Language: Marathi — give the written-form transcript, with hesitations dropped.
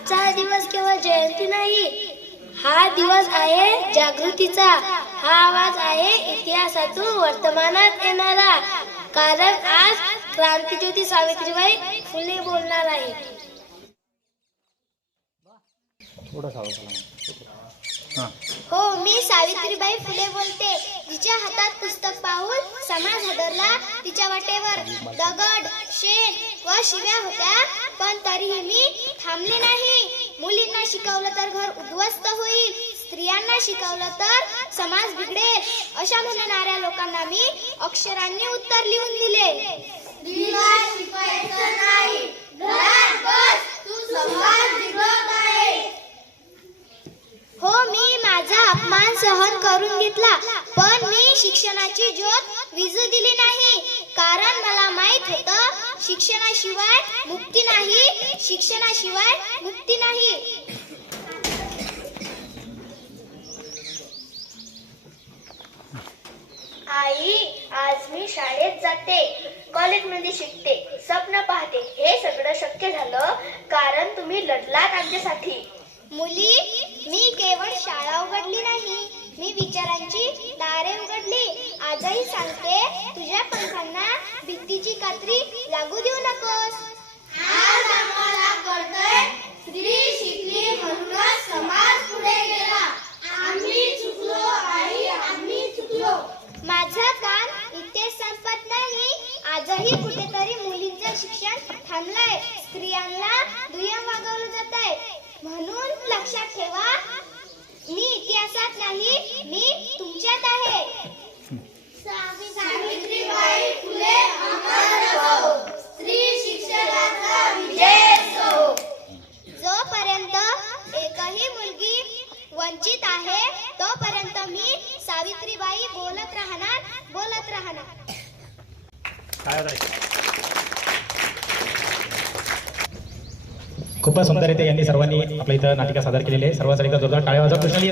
आजचा हा दिवस केवळ जयंती नाही, हा दिवस आहे जागृतीचा, हा आवाज आहे इतिहासातून वर्तमानात येणारा. कारण आज क्रांतीज्योती सावित्रीबाई फुले बोलणार आहे. हो, मी सावित्रीबाई फुले बोलते. तिच्या हातात पुस्तक पाहून समाज हादरला. तिच्या वाटेवर दगड, शेण व शिव्या होत्या, पण तरीही मी थांबले नाही. मुलींना शिकवलं तर घर उद्ध्वस्त होईल, स्त्रियांना शिकवलं तर समाज बिघडेल, अशा म्हणणाऱ्या लोकांना मी अक्षरांनी उत्तर लिहून दिले. शिकवायचं नाही, घरात बस, तू समाज बिघडवत आहे. हो, मी माझा अपमान सहन करून घेतला, पण मी शिक्षणाची ज्योत विझू दिली नाही. कारण मला माहित होतं, शिक्षणाशिवाय मुक्ती नाही, शिक्षणाशिवाय मुक्ती नाही. आई, आज मी शाळेत जाते, कॉलेजमध्ये शिकते, स्वप्न पाहते. हे सगळं शक्य झालं कारण तुम्ही लढलात आमच्यासाठी. मुली, मी केवळ शाळा उघडली नाही, मी विचारांची दारे उघडली. आजही सांगते, तुझ्या पंखांना भीतीची कात्री लागू देऊ नकोस. आज आम्हाला कळतंय, स्त्री शिकली म्हणूनच समाज पुढे गेला. आम्ही चुकलो आई, आम्ही चुकलो. माझं काम इथे संपत नाही. आजही कुठेतरी मुलींचं शिक्षण थांबलंय, स्त्रियांना दुय्यम वागवलं जात आहे. म्हणून लक्षात ठेवा, मी इतिहासात नाही, मी तुमच्यात आहे. सावित्रीबाई फुले अमर हो, स्त्री शिक्षणाचा विजय असो. जोपर्यंत एकही मुलगी वंचित आहे, तोपर्यंत मी सावित्रीबाई बोलत राहणार, बोलत राहणार. खूपच सुंदर येते. यांनी सर्वांनी आपल्या इथं नाटिका सादर केलेले. सर्वांसाठी जोरदार टाळ्या वाजवा. कृष्णाली